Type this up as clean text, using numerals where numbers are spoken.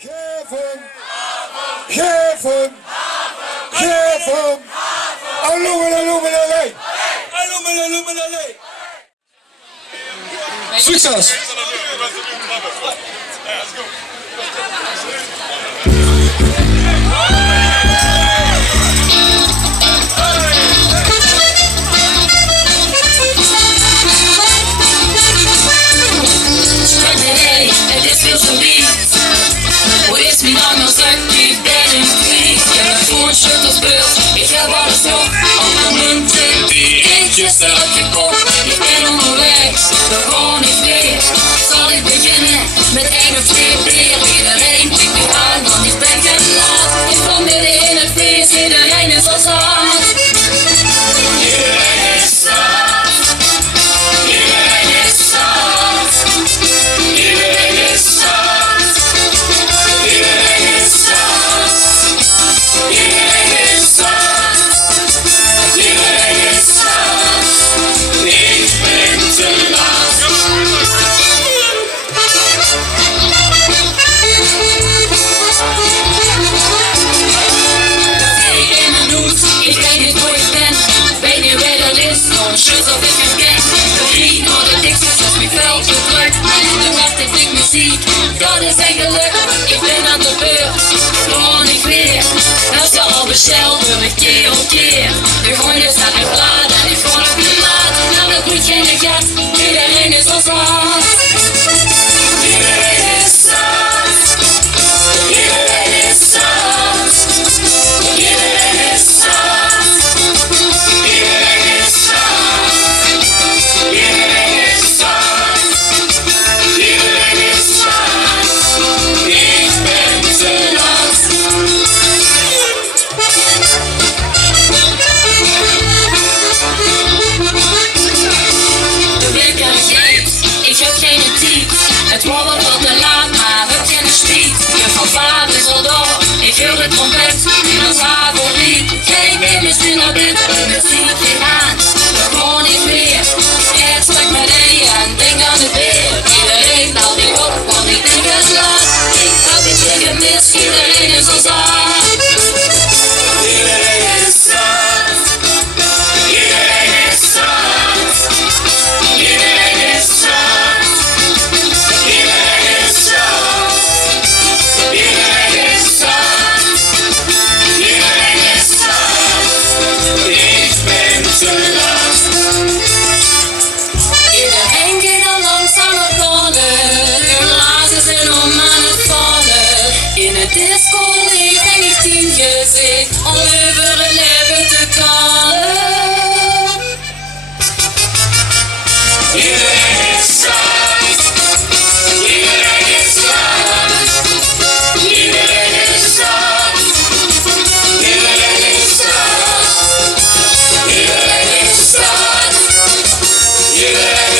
Geef hem! Geef hem! Geef hem! Alloemelalloemelallee! Alloemelalloemelallee! Succes! Het is veel te lief. Hoe is me dan als ik ben in vlieg? Je hebt voor een shirt als beeld. Ik heb alles nog. Allemaal munten die ik je stel op je kop. Ik ben onderweg, gewoon niet weer. Zal ik beginnen met 1 of 2 bier? Iedereen pikt me aan, want ik ben gelaat. Ik kom midden in het feest, iedereen is al zat. Iedereen is zat. Iedereen is zat. Iedereen is zat. Iedereen is zat. Iedereen is zat. Iedereen is zat. Ik ben te laat. Hey, in mijn hoed, ik weet niet hoe ik ben. Weet niet wie dat is, gewoon shit of ik hem ken. De vriend door de dikste, zoals mijn veld zo druk. De wacht ik dik muziek, dat is echt geluk. Ik ben aan de beurt, gewoon niet weer. Als je al besteld, wil ik keer op keer. De gooien staat niet klaar, en ik gewoon op je laat. Nou dat moet geen gat, iedereen is al zat. Iedereen is zat. Iedereen is zat. Iedereen is zat. Iedereen is zat. Iedereen is zat. Iedereen is zat. Ik ben te laat. De wekker geeft, ik heb geen type. Het wordt wat te laat, maar heb geen speed. Je fanfare is al door, ik wil de trompet. In ons favoriet, geen meer misschien naar bed. De muziek ging aan, we gewoon niet meer. Het trekt me mee en denk aan de weer. Iedereen laat die op, want ik denk het laat. Ik heb iets gemist, iedereen is al zat. Iedereen is zat. Iedereen is zat. Iedereen is zat. Iedereen is zat. Iedereen is zat. Iedereen is zat. Ik ben te laat. Iedereen gaat al langzaam naar konnen. De glazen zijn om aan het vallen. In het disco leeft en ik 10 gezicht om over een leven te kallen. Iedereen is zat. Iedereen is zat. Iedereen is zat. Iedereen is zat. Iedereen is zat. Iedereen